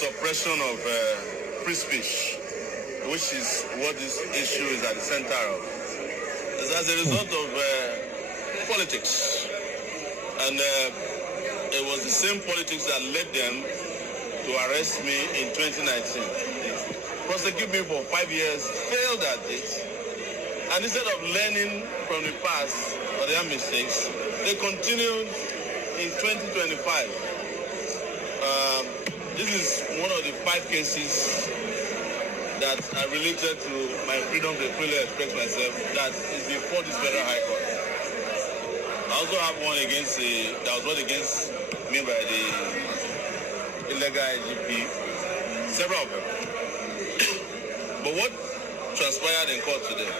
suppression of free speech, which is what this issue is at the center of. It's as a result of politics. And it was the same politics that led them to arrest me in 2019. Prosecute me for 5 years, failed at it. And instead of learning from the past or their mistakes, they continued in 2025. This is one of the 5 cases that are related to my freedom to freely express myself that is before this federal high court. I also have one against that was brought against me by the illegal IGP, several of them. But what transpired in court today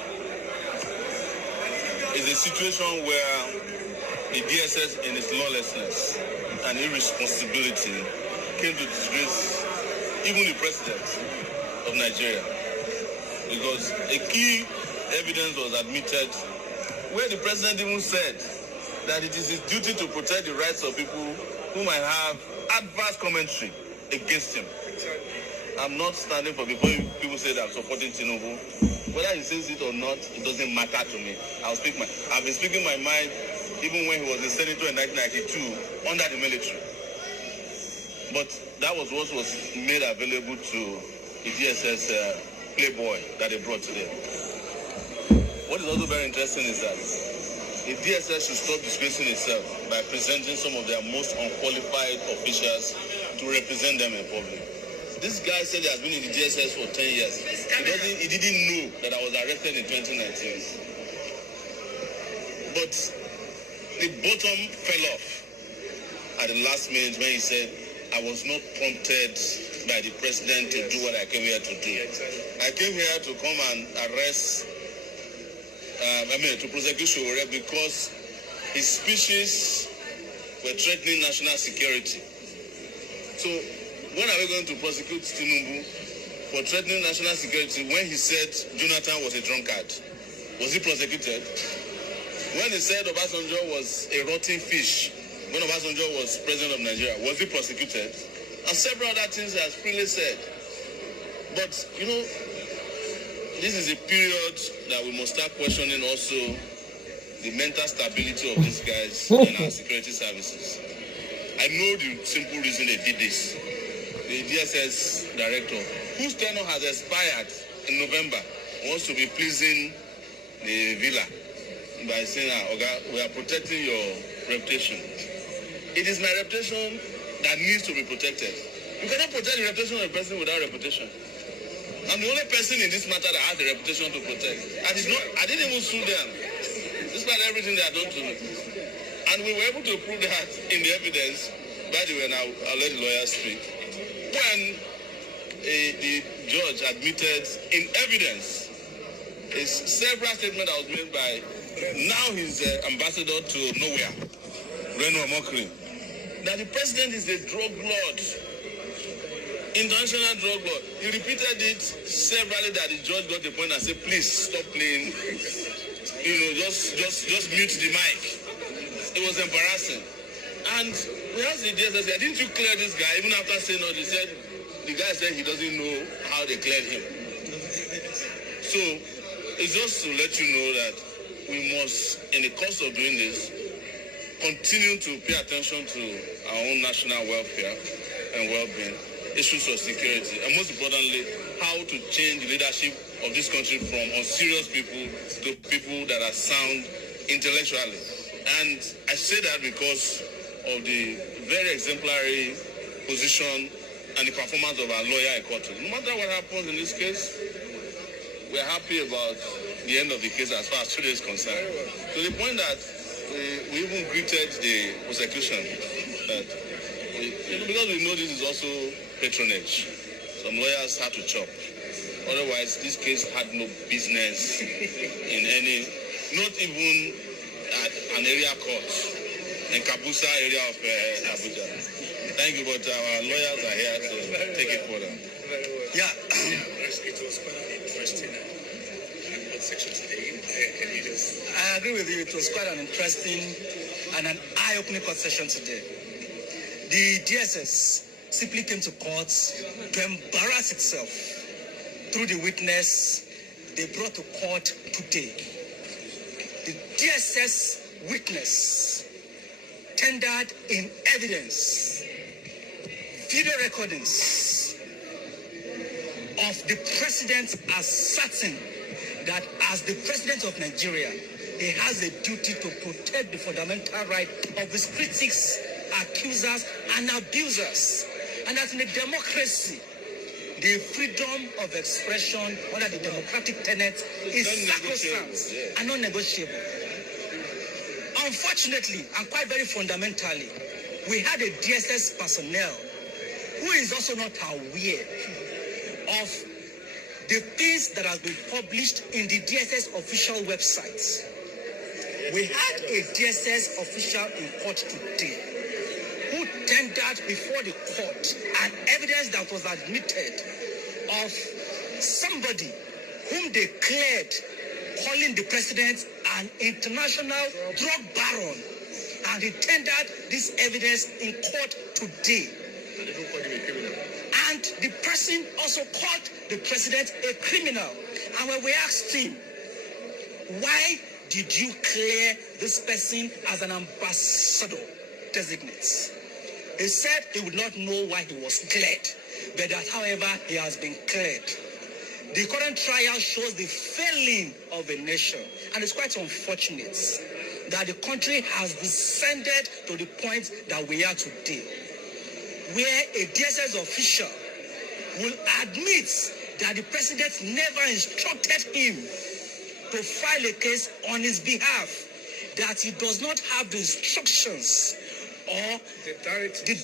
is a situation where the DSS in its lawlessness and irresponsibility came to disgrace even the president of Nigeria, because a key evidence was admitted where the president even said that it is his duty to protect the rights of people who might have adverse commentary against him. I'm not standing for before people say that I'm supporting Tinubu. Whether he says it or not, it doesn't matter to me. I've been speaking my mind even when he was a senator in 1992 under the military. But that was what was made available to the DSS playboy that they brought today. What is also very interesting is that the DSS should stop disgracing itself by presenting some of their most unqualified officials to represent them in public. This guy said he has been in the DSS for 10 years. He didn't know that I was arrested in 2019. But the bottom fell off at the last minute when he said, I was not prompted by the president to do what I came here to do. I came here to come and arrest, to prosecute Sowore because his speeches were threatening national security. So when are we going to prosecute Tinubu for threatening national security when he said Jonathan was a drunkard? Was he prosecuted? When he said Obasanjo was a rotten fish, when Obasanjo was president of Nigeria, was he prosecuted? And several other things he has freely said. But, this is a period that we must start questioning also the mental stability of these guys in our security services. I know the simple reason they did this. The DSS director, whose tenure has expired in November, wants to be pleasing the villa by saying, Oga, we are protecting your reputation. It is my reputation that needs to be protected. You cannot protect the reputation of a person without reputation. I'm the only person in this matter that has the reputation to protect. And it's not, I didn't even sue them, despite everything they have done to me. And we were able to prove that in the evidence. By the way, now I'll let the lawyer speak. When the judge admitted in evidence several statements that was made by now his ambassador to nowhere, Reno Mokri, that the president is a drug lord, international drug lord. He repeated it severally that the judge got the point and said, please stop playing, just mute the mic. It was embarrassing. And we asked the DSS, didn't you clear this guy? Even after saying no, the guy said he doesn't know how they cleared him. So it's just to let you know that we must, in the course of doing this, continue to pay attention to our own national welfare and well-being, issues of security, and most importantly, how to change the leadership of this country from unserious people to people that are sound intellectually. And I say that because of the very exemplary position and the performance of our lawyer in court. No matter what happens in this case, we're happy about the end of the case as far as today is concerned. To the point that we even greeted the prosecution because we know this is also patronage. Some lawyers had to chop. Otherwise, this case had no business in any, not even at an area court in Kabusa area of Abuja. Thank you, but our lawyers are here to take it further. Yeah. It was quite an interesting section today. I agree with you. It was quite an interesting and an eye-opening court session today. The DSS simply came to court to embarrass itself through the witness they brought to court today. The DSS witness tendered in evidence video recordings of the president asserting that as the president of Nigeria, he has a duty to protect the fundamental right of his critics, accusers, and abusers. And that in a democracy, the freedom of expression under the democratic tenet is sacrosanct and non-negotiable. Unfortunately, and quite very fundamentally, we had a DSS personnel who is also not aware of the things that have been published in the DSS official websites. We had a DSS official in court today who tendered before the court an evidence that was admitted of somebody whom they cleared calling the president an international drug baron, and he tendered this evidence in court today. And the person also called the president a criminal. And when we asked him, why did you clear this person as an ambassador designate? He said he would not know why he was cleared, but that, however, he has been cleared. The current trial shows the failing of a nation, and it's quite unfortunate that the country has descended to the point that we are today, where a DSS official will admit that the president never instructed him to file a case on his behalf, that he does not have the instructions or the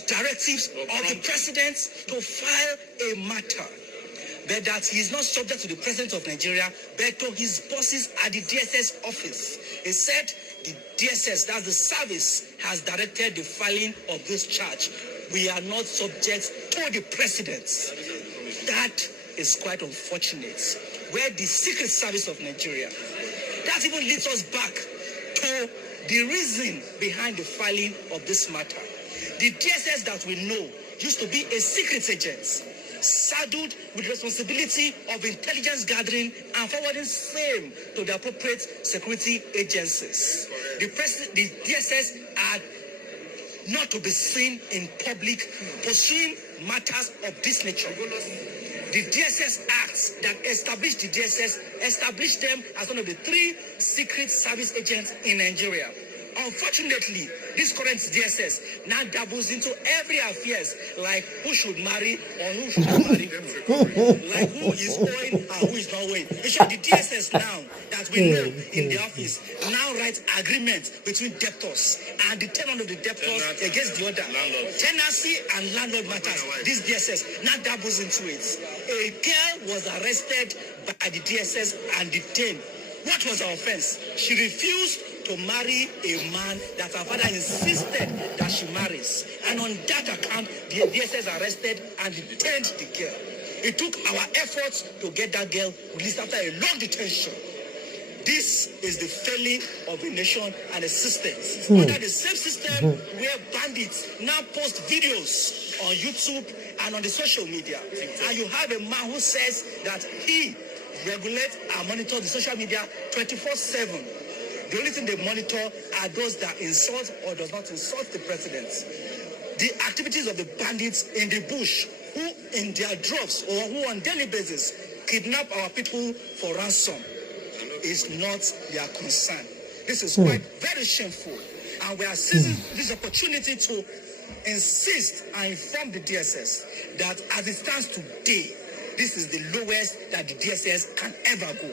directives of the president to file a matter, but that he is not subject to the president of Nigeria, but to his bosses at the DSS office. He said the DSS, that's the service, has directed the filing of this charge. We are not subject to the president. That is quite unfortunate. Where the Secret Service of Nigeria, that even leads us back to the reason behind the filing of this matter. The DSS that we know used to be a secret agent, saddled with responsibility of intelligence gathering and forwarding same to the appropriate security agencies. The DSS are not to be seen in public pursuing matters of this nature. The DSS Acts that established the DSS established them as one of the 3 secret service agents in Nigeria. Unfortunately, this current DSS now dabbles into every affairs, like who should marry or who should not marry, like who is owing and who is not owing. The DSS now that we know in the office now writes agreements between debtors and the tenant of the debtors against the other. Tenancy and landlord matters. This DSS now dabbles into it. A girl was arrested by the DSS and detained. What was her offense? She refused to marry a man that her father insisted that she marries. And on that account, the DSS arrested and detained the girl. It took our efforts to get that girl released after a long detention. This is the failing of a nation and a system. Under the same system where bandits now post videos on YouTube and on the social media. And you have a man who says that he regulates and monitors the social media 24/7. The only thing they monitor are those that insult or does not insult the president. The activities of the bandits in the bush, who in their droves or who on daily basis kidnap our people for ransom, is not their concern. This is quite very shameful. And we are seizing this opportunity to insist and inform the DSS that as it stands today, this is the lowest that the DSS can ever go.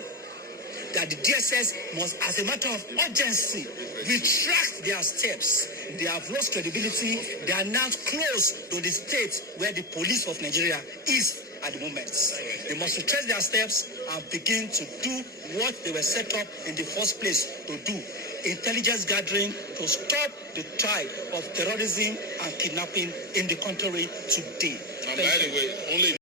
That the DSS must, as a matter of urgency, retract their steps. They have lost credibility. They are now close to the state where the police of Nigeria is at the moment. They must retrace their steps and begin to do what they were set up in the first place to do. Intelligence gathering to stop the tide of terrorism and kidnapping in the country today. And by the way, only